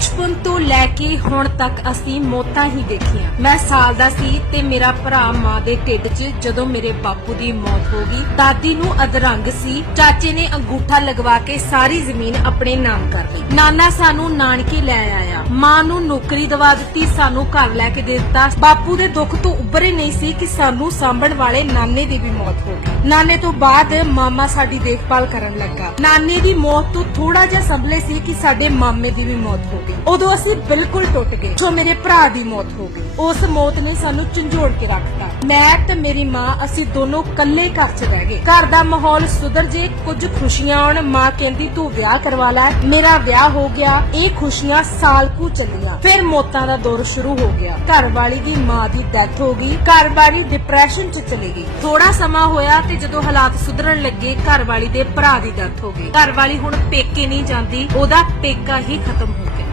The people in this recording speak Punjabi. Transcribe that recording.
ਬਚਪਨ ਤੋਂ ਲੈ ਕੇ ਹੁਣ ਤੱਕ ਅਸੀਂ ਮੌਤਾਂ ਹੀ ਦੇਖੀਆਂ। ਮੈਂ ਸਾਲ ਦਾ ਸੀ ਤੇ ਮੇਰਾ ਭਰਾ ਮਾਂ ਦੇ ਢਿੱਡ 'ਚ ਜਦੋਂ ਮੇਰੇ ਬਾਪੂ ਦੀ ਮੌਤ ਹੋ ਗਈ, ਦਾਦੀ ਨੂੰ ਅਧਰੰਗ ਸੀ। ਚਾਚੇ ਨੇ ਅੰਗੂਠਾ ਲਗਵਾ ਕੇ ਸਾਰੀ ਜ਼ਮੀਨ ਆਪਣੇ ਨਾਮ ਕਰ ਲਈ। ਨਾਨਾ ਸਾਨੂੰ ਨਾਨਕੇ ਲੈ ਆਇਆ। ਮਾਂ ਨੂੰ ਨੌਕਰੀ ਦਵਾ ਦਿੱਤੀ, ਸਾਨੂੰ ਘਰ ਲੈ ਕੇ ਦੇ ਦਿੱਤਾ। ਬਾਪੂ ਦੇ ਦੁੱਖ ਤੋਂ ਉੱਭਰੇ ਨਹੀਂ ਸੀ ਕਿ ਸਾਨੂੰ ਸਾਂਭਣ ਵਾਲੇ ਨਾਨੇ ਦੀ ਵੀ ਮੌਤ ਹੋ ਗਈ। ਨਾਨੇ ਤੋਂ ਬਾਅਦ ਮਾਮਾ ਸਾਡੀ ਦੇਖਭਾਲ ਕਰਨ ਲੱਗਾ। ਨਾਨੇ ਦੀ ਮੌਤ ਤੋਂ ਥੋੜਾ ਜਿਹਾ ਸੰਭਲੇ ਸੀ ਕਿ ਸਾਡੇ ਮਾਮੇ ਦੀ ਵੀ ਮੌਤ ਹੋ ਗਈ। ਉਦੋਂ ਅਸੀਂ ਬਿਲਕੁਲ ਟੁੱਟ ਗਏ, ਜੋ ਮੇਰੇ ਭਰਾ ਦੀ ਮੌਤ ਹੋ ਗਈ। ਉਸ ਮੌਤ ਨੇ ਸਾਨੂੰ ਝੰਜੋੜ ਕੇ ਰੱਖਤਾ। ਮੈਂ ਤੇ ਮੇਰੀ ਮਾਂ, ਅਸੀਂ ਦੋਨੋਂ ਇਕੱਲੇ ਘਰ 'ਚ ਰਹਿ ਗਏ। ਘਰ ਦਾ ਮਾਹੌਲ ਸੁਧਰ ਜੇ, ਕੁਝ ਖੁਸ਼ੀਆਂ ਆਉਣ, ਮਾਂ ਕਹਿੰਦੀ, ਤੂੰ ਵਿਆਹ ਕਰਵਾ ਲੈ। ਮੇਰਾ ਵਿਆਹ ਹੋ ਗਿਆ, ਇਹ ਖੁਸ਼ੀਆਂ ਸਾਲ ਕੁ ਚੱਲੀਆਂ। ਫਿਰ ਮੌਤਾਂ ਦਾ ਦੌਰ ਸ਼ੁਰੂ ਹੋ ਗਿਆ। ਘਰ ਵਾਲੀ ਦੀ ਮਾਂ ਦੀ ਡੈਥ ਹੋ ਗਈ। ਘਰ ਵਾਲੀ ਡਿਪਰੈਸ਼ਨ 'ਚ ਚਲੀ ਗਈ। ਥੋੜਾ ਸਮਾਂ ਹੋਇਆ ਤੇ ਜਦੋਂ ਹਾਲਾਤ ਸੁਧਰਨ ਲੱਗੇ ਘਰ ਵਾਲੀ ਦੇ ਭਰਾ ਦੀ ਡੈਥ ਹੋ ਗਈ। ਘਰ ਵਾਲੀ ਹੁਣ ਪੇਕੇ ਨਹੀਂ ਜਾਂਦੀ, ਉਹਦਾ ਪੇਕਾ ਹੀ ਖਤਮ ਹੋ